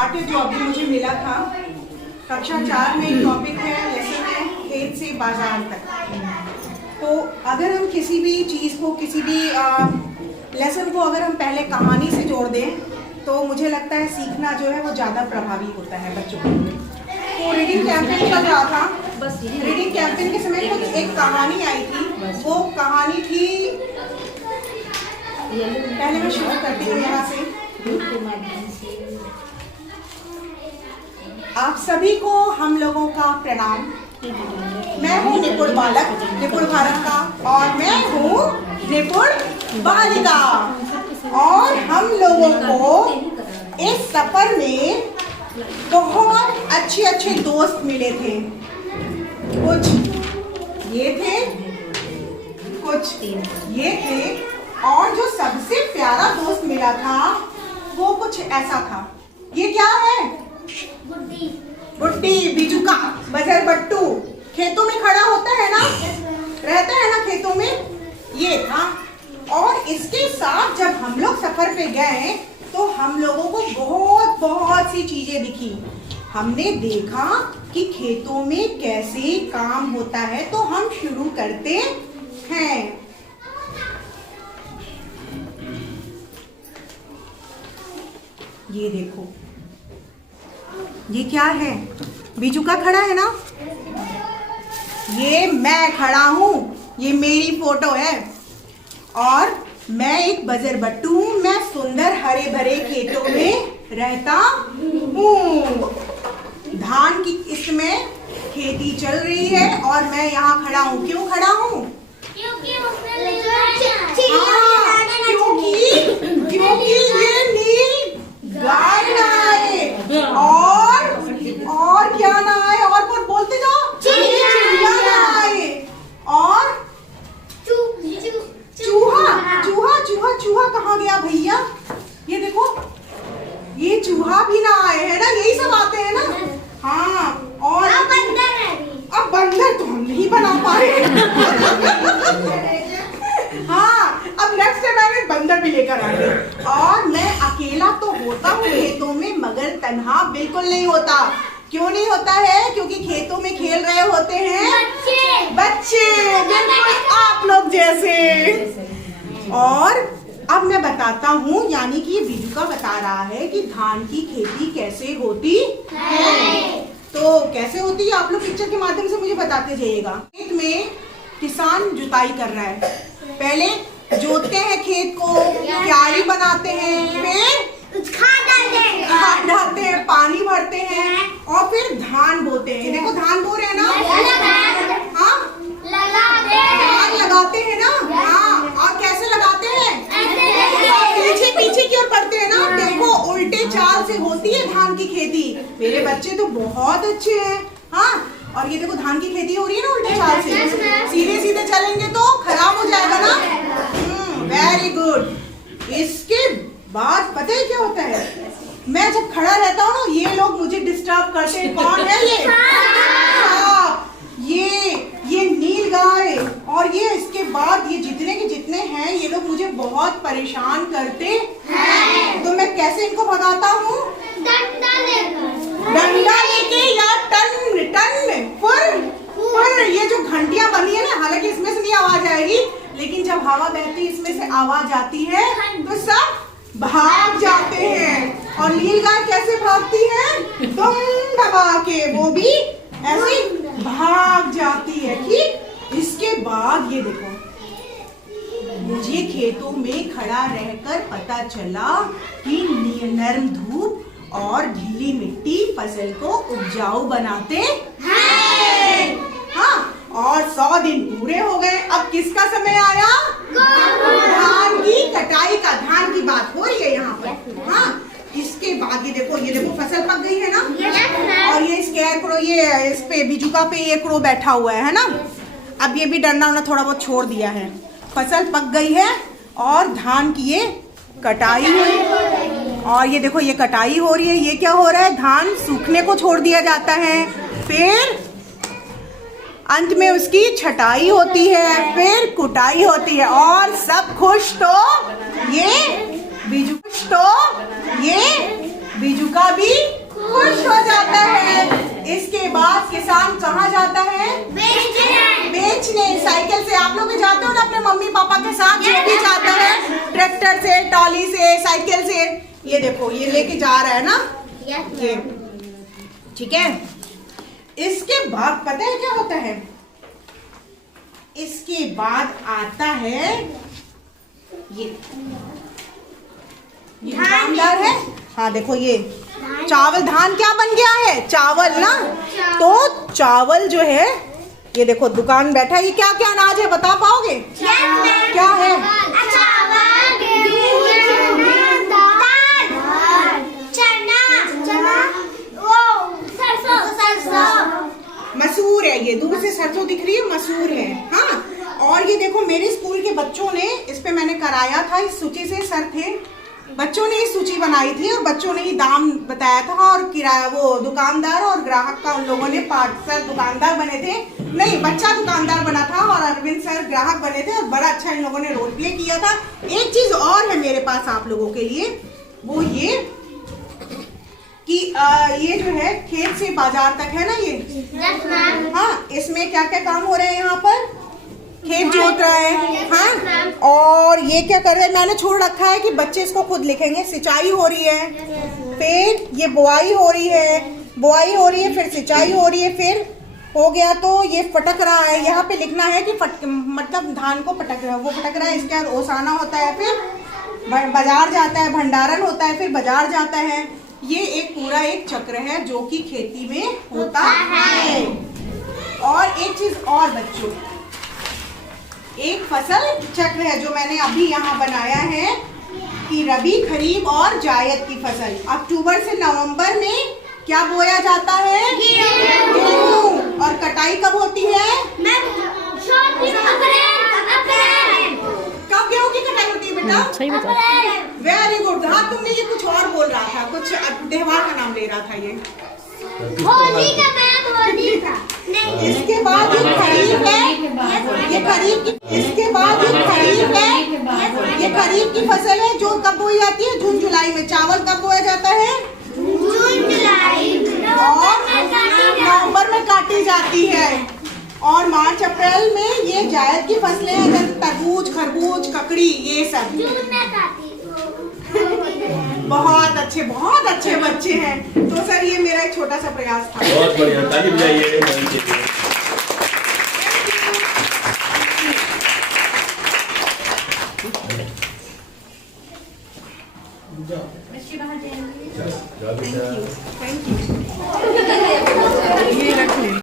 Started जो अभी मुझे मिला था, कक्षा 4 में एक टॉपिक है, लेसन है खेत से बाजार तक। तो अगर हम किसी भी चीज़ को, किसी भी लेसन को अगर हम पहले कहानी से जोड़ दें तो मुझे लगता है सीखना जो है वो ज़्यादा प्रभावी होता है बच्चों के लिए। तो रीडिंग कैंपेन चल रहा था, रीडिंग कैंपेन के समय कुछ एक कहानी आई थी। वो कहानी थी, पहले मैं शुरू करती हूँ यहाँ से। आप सभी को हम लोगों का प्रणाम। मैं हूँ निपुण बालक, निपुण भारत का, और मैं हूँ निपुण बालिका। और हम लोगों को इस सफर में बहुत अच्छे अच्छे दोस्त मिले थे। कुछ ये थे, कुछ ये थे, और जो सबसे प्यारा दोस्त मिला था वो कुछ ऐसा था। ये क्या है? बुट्टी, बिजुका, बजर बट्टू। खेतों में खड़ा होता है ना, रहता है ना खेतों में, ये था। और इसके साथ जब हम लोग सफर पे गए तो हम लोगों को बहुत बहुत सी चीजें दिखी। हमने देखा कि खेतों में कैसे काम होता है। तो हम शुरू करते हैं। ये देखो, ये क्या है? बिजुका खड़ा है ना, ये मैं खड़ा हूं, ये मेरी फोटो है। और मैं एक बजर बट्टू हूँ। मैं सुंदर हरे भरे खेतों में रहता हूँ। धान की इसमें खेती चल रही है और मैं यहाँ खड़ा हूँ। क्यों खड़ा हूँ? क्योंकि ये नील गाय ना आए, और क्या ना आए, और कुछ बोलते जाओ, चिड़िया ना आए, और चूहा कहाँ गया भैया? ये देखो, ये चूहा भी ना आए, है ना, यही सब आते हैं ना। हाँ, और अब बंदर तो हम नहीं बना पाए। हाँ, अब नेक्स्ट टाइम मैं बंदर भी लेकर आएंगे। और मैं अकेला तो होता हूँ खेतों में, मगर तन्हा बिल्कुल नहीं होता। क्यों नहीं होता है? क्योंकि खेतों में खेल रहे होते हैं बच्चे, बिल्कुल आप लोग जैसे। और अब मैं बताता हूँ, यानी कि बिजुका बता रहा है कि धान की खेती कैसे होती है। तो कैसे होती है आप लोग पिक्चर के माध्यम से मुझे बताते जाइएगा। खेत में किसान जुताई कर रहा है। पहले जोतते हैं खेत को, क्यारी बनाते हैं, फिर खाद डालते हैं, पानी भरते हैं, और फिर धान बोते हैं। देखो धान बो रहे हैं ना, हाँ, धान लगाते हैं ना। हाँ, और कैसे लगाते हैं? पीछे पीछे की ओर करते हैं ना। देखो उल्टे चाल से होती है धान की खेती। मेरे बच्चे तो बहुत अच्छे हैं। हाँ, और ये देखो धान की खेती हो रही है ना उल्टे चाल से। सीधे सीधे चलेंगे तो खराब हो जाएगा ना। Very good. इसके बाद पता है क्या होता है? मैं जब खड़ा रहता हूँ ना, ये लोग मुझे डिस्टर्ब करते हैं। कौन है ये? सांप। ये नील गाय, और ये इसके बाद ये जितने के जितने हैं, ये लोग मुझे बहुत परेशान करते हैं। तो मैं कैसे इनको भगाता हूँ? डंडा लेके या टन फुर। ये जो घंटियां बनी है ना, हालांकि इसमें से नहीं आवाज आएगी, लेकिन जब हवा बहती है इसमें से आवाज आती है तो सब भाग जाते हैं। और नील गाय कैसे भागती है? दुम दबा के, वो भी ऐसे भाग जाती है। ठीक, इसके बाद ये देखो, मुझे खेतों में खड़ा रहकर पता चला कि नरम धूप और ढीली मिट्टी फसल को उपजाऊ बनाते हैं। हाँ, और 100 दिन पूरे हो गए। अब किसका समय आया? धान की कटाई का। धान की बात हो रही है यहाँ पर। हाँ, इसके बाद ये देखो फसल पक गई है ना। और ये स्केरक्रो, ये इस पे बिजुका पे ये क्रो बैठा हुआ है ना। अब ये भी डरना उन्हें थोड़ा बहुत छोड़ दिया है। फसल पक गई है और धान की ये कटाई हुई। और ये देखो ये कटाई हो रही है। ये क्या हो रहा है? धान सूखने को छोड़ दिया जाता है, फिर अंत में उसकी छटाई होती है, फिर कुटाई होती है। और सब खुश तो ये बीजुका भी खुश हो जाता है। इसके बाद किसान कहाँ जाता है? बेचने। साइकिल से आप लोग भी जाते हो ना अपने मम्मी पापा के साथ, जो भी जाता है ट्रैक्टर से, ट्रॉली से, साइकिल से। ये देखो ये लेके जा रहा है ना ये, ठीक है। इसके बाद पता है क्या होता है? इसके बाद आता है ये दुकानदार है। हाँ देखो ये चावल, धान क्या बन गया है? चावल ना। तो चावल जो है ये देखो दुकान बैठा है। ये क्या क्या अनाज है बता पाओगे? क्या है? मसूर है। ये दूर से सरसों दिख रही है, मसूर है। हाँ, और ये देखो मेरे स्कूल के बच्चों ने इस पे मैंने कराया था, इस सूची से सर थे, बच्चों ने ही सूची बनाई थी और बच्चों ने ही दाम बताया था। और किराया वो दुकानदार और ग्राहक का उन लोगों ने सर दुकानदार बने थे, नहीं बच्चा दुकानदार बना था और अरविंद सर ग्राहक बने थे और बड़ा अच्छा इन लोगों ने रोल प्ले किया था। एक चीज और है मेरे पास आप लोगों के लिए, वो ये कि ये जो है खेत से बाजार तक है ना ये। हाँ, इसमें क्या क्या काम हो रहे हैं यहाँ पर? खेत जोत रहा है। हाँ, और ये क्या कर रहे हैं? मैंने छोड़ रखा है कि बच्चे इसको खुद लिखेंगे। सिंचाई हो रही है, फिर ये बुआई हो रही है, बुआई हो रही है, फिर सिंचाई हो रही है, फिर हो गया तो ये फटक रहा है। यहाँ पे लिखना है कि मतलब धान को पटक रहा है, वो फटक रहा है। इसके बाद ओसाना होता है, फिर बाजार जाता है, भंडारण होता है, फिर बाजार जाता है। ये एक पूरा एक चक्र है जो कि खेती में होता है। और एक चीज और बच्चों, एक फसल चक्र है जो मैंने अभी यहाँ बनाया है कि रबी, खरीफ और जायद की फसल। अक्टूबर से नवंबर में क्या बोया जाता है? गेहूं। और कटाई कब होती है? कब गेहूं की कटाई होती है बेटा? सही बता। Very good. हाँ, तुमने ये कुछ और बोल रहा था, कुछ त्योहार का नाम ले रहा था ये। होली का होली का नहीं। इसके बाद ये खरीफ है, ये खरीफ की, इसके बाद ये खरीफ है, ये खरीफ की फसल है जो कब बोई जाती है? जून जुलाई में। चावल कब बोया जाता है? जून जुलाई। और नवंबर में काटी जाती है। और मार्च अप्रैल में ये जायद की फसलें हैं, जैसे तरबूज, खरबूज, ककड़ी, ये सब। जून में काटी। बहुत अच्छे बच्चे हैं। तो सर ये मेरा एक छोटा सा प्रयास था। बहुत बढ़िया, ताली बजाइए। Thank you.